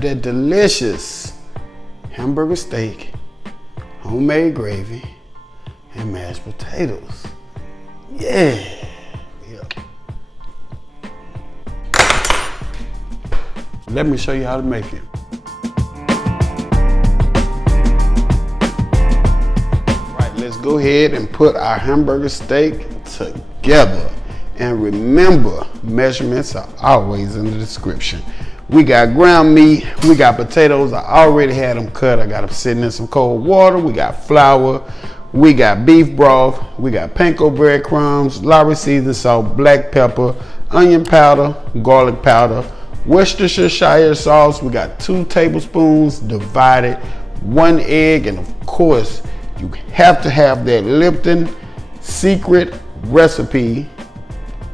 that delicious hamburger steak, homemade gravy, and mashed potatoes. Yeah. Let me show you how to make it. Right, let's go ahead and put our hamburger steak together. And remember, measurements are always in the description. We got ground meat, we got potatoes. I already had them cut. I got them sitting in some cold water. We got flour, we got beef broth, we got panko breadcrumbs, lawry seasoned salt, black pepper, onion powder, garlic powder, Worcestershire sauce. We got 2 tablespoons divided, 1 egg, and of course, you have to have that Lipton secret recipe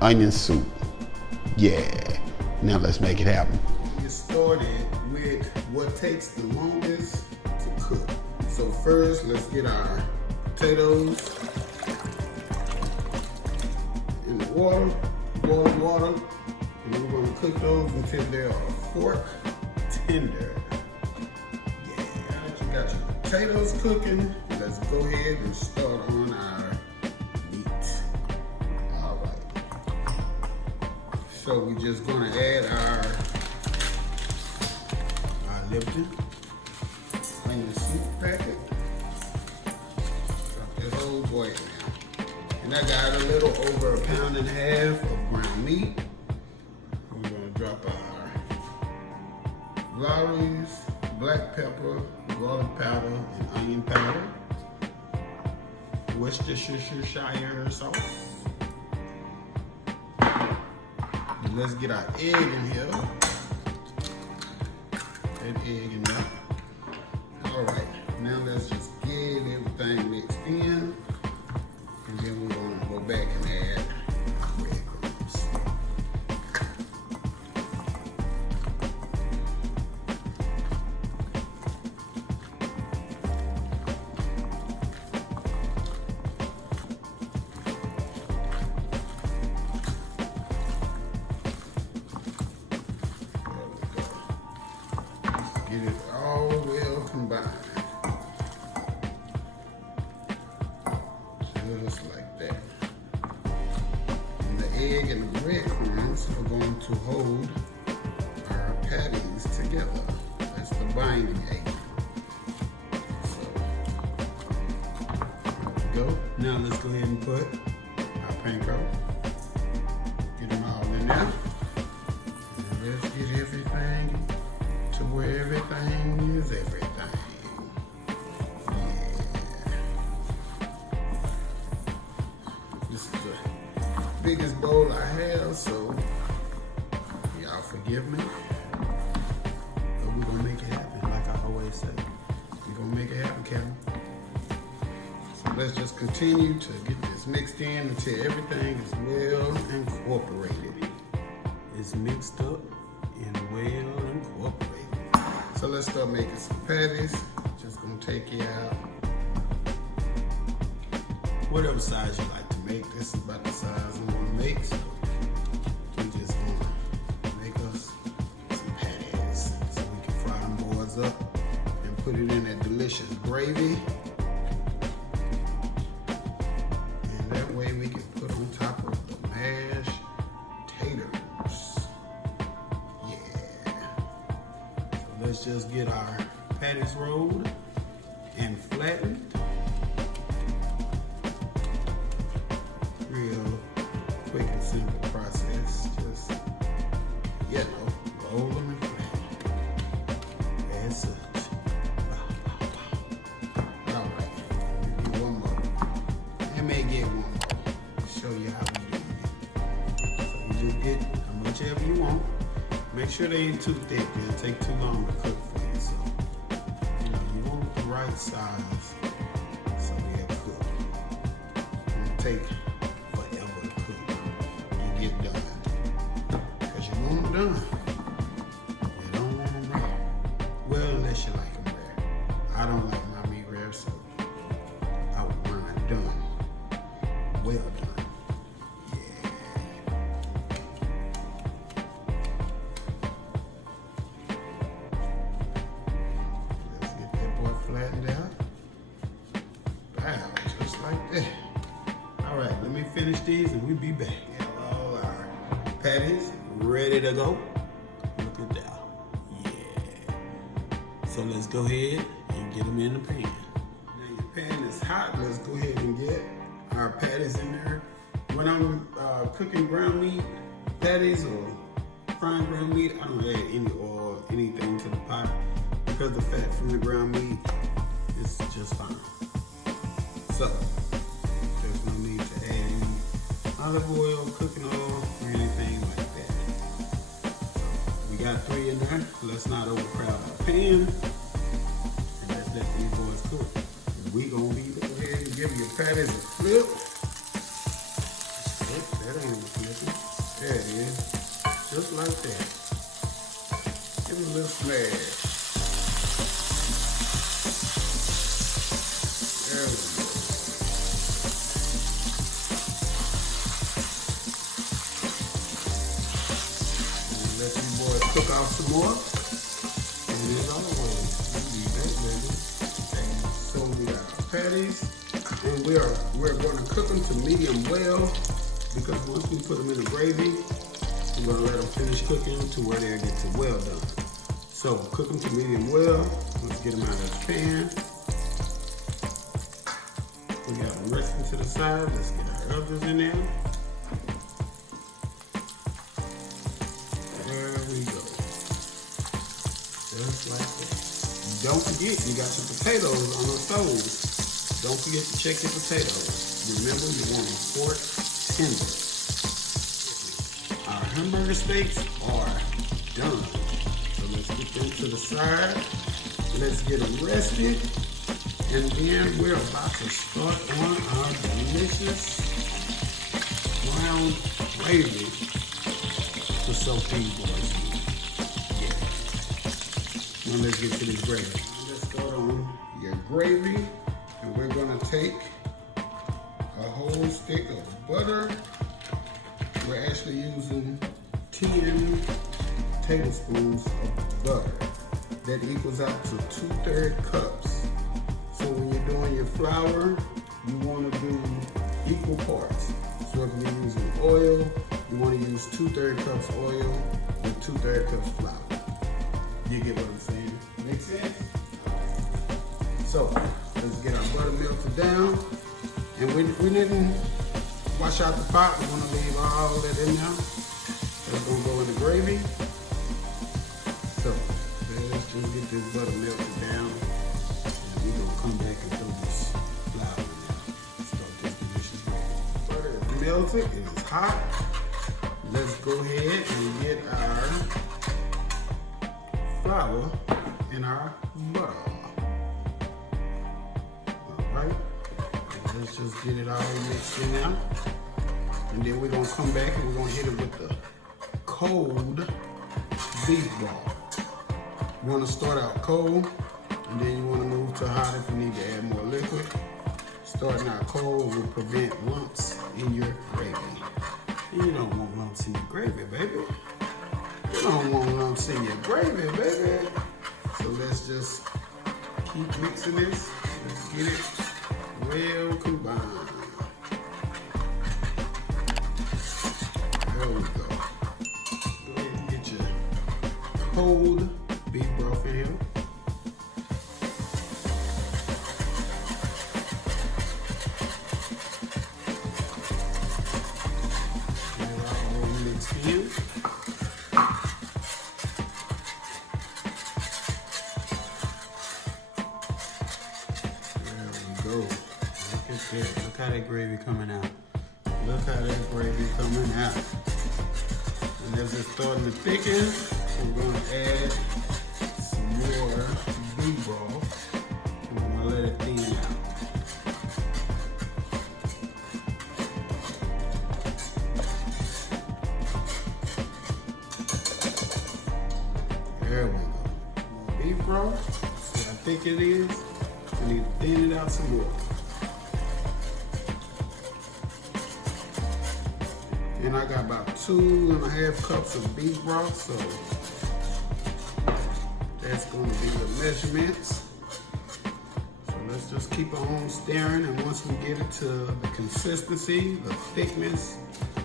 onion soup. Yeah. Now let's make it happen. Get started with what takes the longest to cook. So first, let's get our potatoes in the water, water. And we're gonna cook those until they are fork tender. Yeah, you got your potatoes cooking. Let's go ahead and start on our meat. All right. So we're just gonna add our Lipton onion soup packet. Drop this whole boy in. And I got a little over 1.5 pounds of ground meat. We're gonna drop our lawry's, black pepper, garlic powder, and onion powder. Worcestershire sauce. And let's get our egg in here. That egg in there. All right, now let's just get everything mixed in. And then we're gonna go back and add breadcrumbs. Get it all well combined. Just like that. And the egg and the breadcrumbs are going to hold our patties together. That's the binding agent. So, there we go. Now let's go ahead and put our panko. Get them all in there. And let's get everything to where everything is everything. Yeah. This is the biggest bowl I have, so y'all forgive me. But we're gonna make it happen, like I always say. We're gonna make it happen, Kevin. So let's just continue to get this mixed in until everything is well incorporated. It's mixed up and well incorporated. So let's start making some patties. Just gonna take you out. Whatever size you like to make. This is about the size I'm gonna make. So we just gonna make us some patties. So we can fry them boys up and put it in that delicious gravy. And that way we can put on top of the mashed taters. Let's just get our patties rolled and flattened. Real quick and simple process. Just, roll them and flatten. As such. All right, maybe one more. I may get one more. Show you how we do it. So you just get how much ever you want. Make sure they ain't too thick, they'll take too long to cook for you. So, you want the right size so they'll cook. It'll take forever to cook and get done. Because you want them done. You don't want them rare. Well, unless you like them rare. I don't like my meat rare, so I would want it done. Well done. these and we'll be back. We have all our patties ready to go. Look at that. Yeah. So let's go ahead and get them in the pan. Now your pan is hot. Let's go ahead and get our patties in there. When I'm cooking ground meat patties or frying ground meat, I don't add any oil, anything to the pot because the fat from the ground meat is just fine. So there's no need to add any olive oil, cooking oil, or anything like that. We got 3 in there. Let's not overcrowd our pan. And let's let these boys cook. And we gonna be go ahead and give your patties a flip. That ain't flipping. There it is. Just like that. Give it a little smash. There we go. Let these boys cook off some more. And as always, we'll be back, baby. So we got our patties. And we're going to cook them to medium well because once we put them in the gravy, we're going to let them finish cooking to where they'll get to well done. So cook them to medium well. Let's get them out of the pan. We got them resting to the side. Let's get our others in there. There we go. Just like that. Don't forget, you got your potatoes on the stove. Don't forget to check your potatoes. Remember, you want them fork tender. Our hamburger steaks are done. So let's get them to the side. Let's get them rested. And then we're about to start on our delicious brown gravy to soak these boys in. Yeah. Now let's get to this gravy. Let's start on your gravy. And we're gonna take a whole stick of butter. We're actually using 10 tablespoons of butter. That equals out to 2/3 cups. So when you're doing your flour, you wanna do equal parts. So if you're using oil, you wanna use 2/3 cups oil and 2/3 cups flour. You get what I'm saying? Make sense? So let's get our butter melted down. And we didn't wash out the pot. We're gonna leave all that in there. That's gonna go in the gravy. So let's just get this butter melted down. And we're gonna come back and throw this flour in there. Start this delicious gravy. Butter is melted, it is hot. Let's go ahead and get our flour and our butter. Alright. Let's just get it all mixed in now. And then we're gonna come back and we're gonna hit it with the cold beef broth. You wanna start out cold, and then you wanna move to hot if you need to add more liquid. Starting out cold will prevent lumps in your gravy. You don't want lumps in your gravy, baby. You don't want lumps in your gravy, baby. So let's just keep mixing this. Let's get it well combined. There we go. Go ahead and get your cold beef broth in here. Get it all mixed in. There we go. Look at that. Look how that gravy coming out. Look how that gravy coming out. And as it's starting to thicken, we're going to add some more beef broth. And we're going to let it thin out. There we go. More beef broth. See how thick it is? We need to thin it out some more. And I got about 2.5 cups of beef broth, so that's going to be the measurements. So let's just keep on stirring, and once we get it to the consistency, the thickness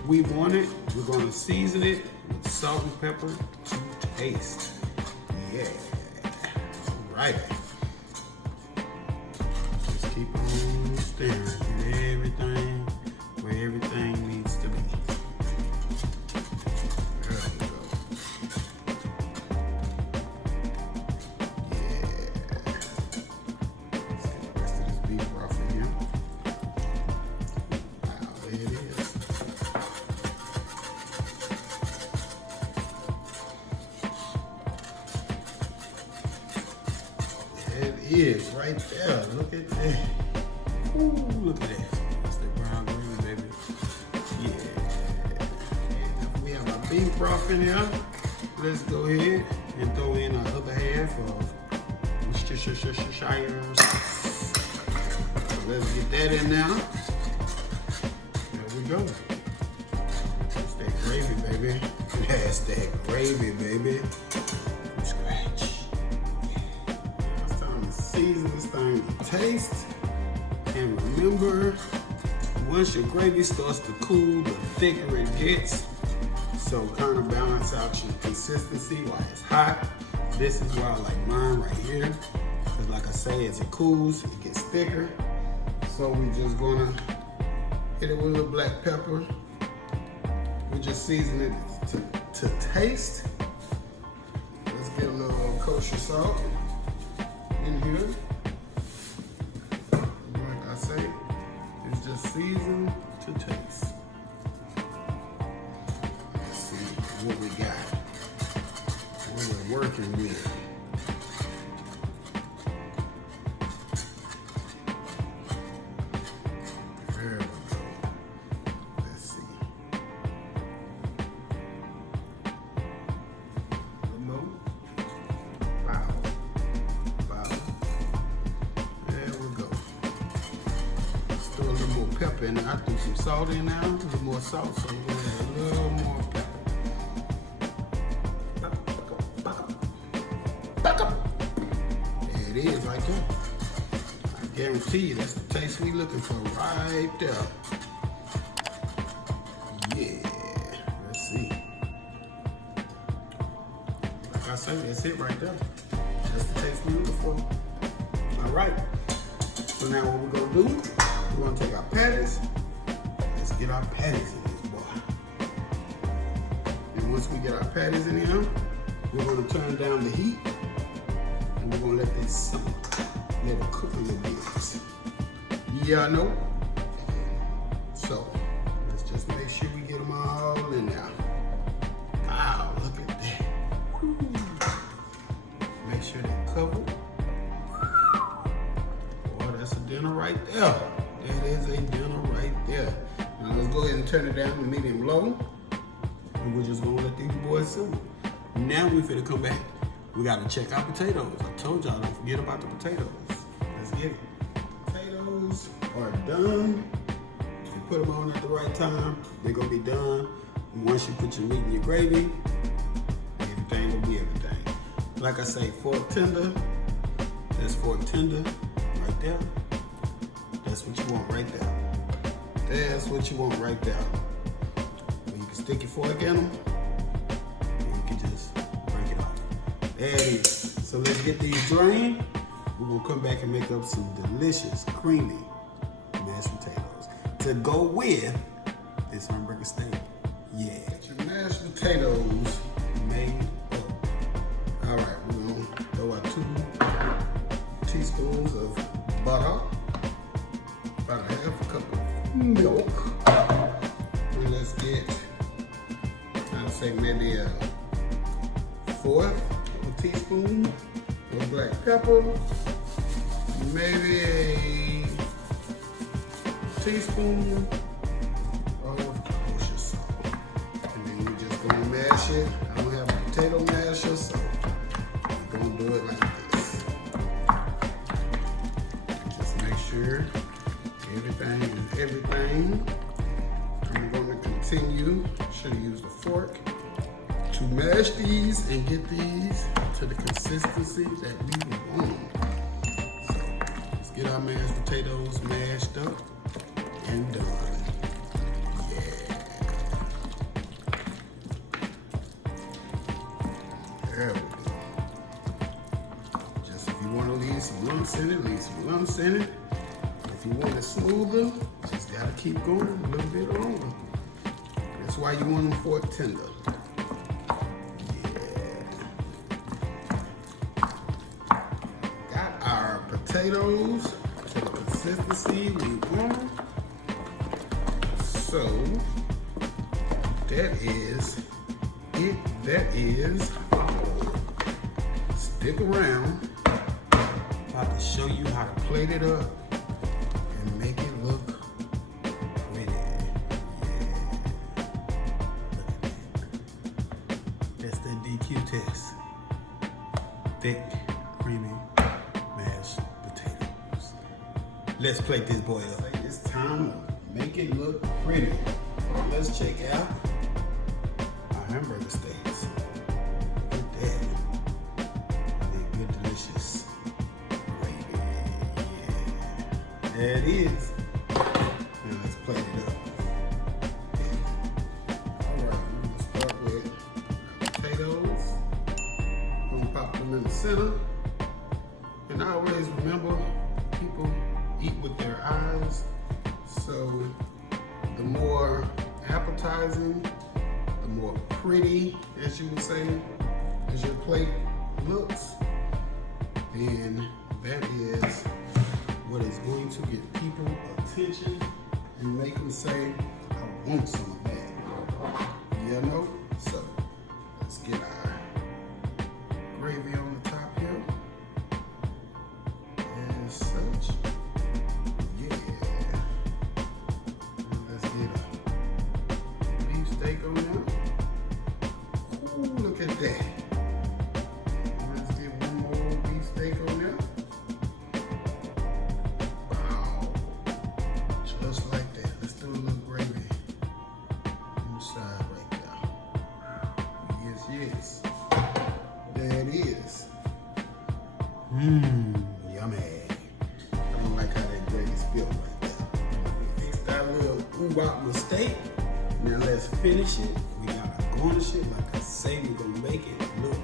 we want it, we're going to season it with salt and pepper to taste. Yeah. All right. Just keep on stirring. Get everything where everything needs to be. There we go. Yeah. Let's get the rest of this beef broth in here. Wow, there it is. It is right there. Look at that. Ooh, look at that. That's the brown gravy, baby. Yeah. And we have our beef broth in here. Let's go ahead and throw in our other half of Worcestershire sauce. So let's get that in now. There we go. That's that gravy, baby. That's that gravy, baby. From scratch. Season this thing to taste, and remember, once your gravy starts to cool, the thicker it gets. So kind of balance out your consistency while it's hot. This is why I like mine right here, because like I say, as it cools, it gets thicker. So we're just gonna hit it with a little black pepper. We just season it to taste. Let's get a little kosher salt in here. Like I say, it's just seasoned to taste. Let's see what we got, what we're working with. There we go. Let's see. Pepper in there. I threw some salt in now, a little more salt, so we're gonna add a little more pepper. There it is right there. I guarantee you that's the taste we looking for right there. Yeah, let's see. Like I said, that's it right there. That's the taste we looking for. All right, so now what we're gonna do, we're gonna take our patties. Let's get our patties in this boy. And once we get our patties in here, we're gonna turn down the heat, and we're gonna let this simmer. Let it cook a little bit. Yeah, I know. So let's just make sure we get them all in there. Wow, look at that. Whew. Make sure they're covered. Boy, that's a dinner right there. That is a dinner right there. Now let's go ahead and turn it down to medium low. And we're just gonna let these boys simmer. Now we finna come back. We gotta check our potatoes. I told y'all, don't forget about the potatoes. Let's get it. Potatoes are done. If you put them on at the right time, they're gonna be done. And once you put your meat in your gravy, everything will be everything. Like I say, fork tender. That's fork tender right there. That's what you want right there. That's what you want right there. You can stick your fork in them, and you can just break it off. There it is. So let's get these drained. We're gonna come back and make up some delicious, creamy mashed potatoes to go with this Hamburger steak. Yeah. Get your mashed potatoes made up. All right, we're gonna throw out 2 teaspoons of butter. About a half a cup of milk. And let's get, I'd say maybe a 1/4 teaspoon of black pepper. Maybe a teaspoon of kosher salt. And then we're just gonna mash it. I don't have a potato masher, so we're gonna do it like this. Just make sure everything is everything. I'm going to continue, should have used a fork, to mash these and get these to the consistency that we want. So let's get our mashed potatoes mashed up and done. Yeah. There we go. Just if you want to leave some lumps in it, leave some lumps in it. If you want it smoother, just gotta keep going a little bit longer. That's why you want them fork tender. Got our potatoes to the consistency we want. So that is it. That is all. Stick around. I'm about to show you how to plate it up and make it look pretty. Yeah. Look at that. That's the DQ test. Thick, creamy, mashed potatoes. Let's plate this boy up. It's time to make it look pretty. Let's check out our hamburger steaks. Look at that. They're good, delicious gravy. Yeah. There it is. Now let's plate it up. Alright, we're gonna start with potatoes. We're gonna pop them in the center. And I always remember, people eat with their eyes. So the more appetizing, the more pretty, as you would say, as your plate looks, then that is what is going to get people attention and make them say, I want some of that. You know? So let's get our gravy on the top here. As such. Yeah. And let's get a beef steak on there. Ooh, look at that. Let's get one more beef steak on there. Wow. Just like that. Let's do a little gravy on the side right there. Yes, yes. There it is. Yummy. I don't like how that gravy spilled right there. Fix that little ooh-bop mistake. Now let's finish it. We gotta garnish it. Like I say, we're gonna make it look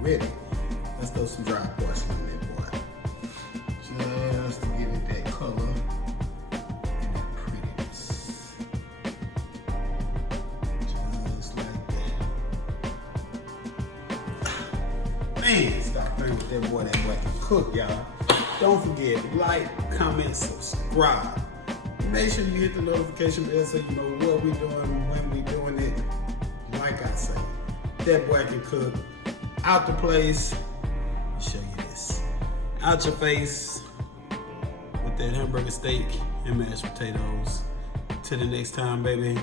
ready. Let's throw some dry parsley in there, boy. Just to give it that color and that prettiness. Just like that. Man, stop playing with that boy. That boy can cook, y'all. Don't forget, like, comment, subscribe. Make sure you hit the notification bell so you know what we're doing, when we're doing it. Like I say, that boy can cook. Out the place. Let me show you this. Out your face with that hamburger steak and mashed potatoes. Till the next time, baby.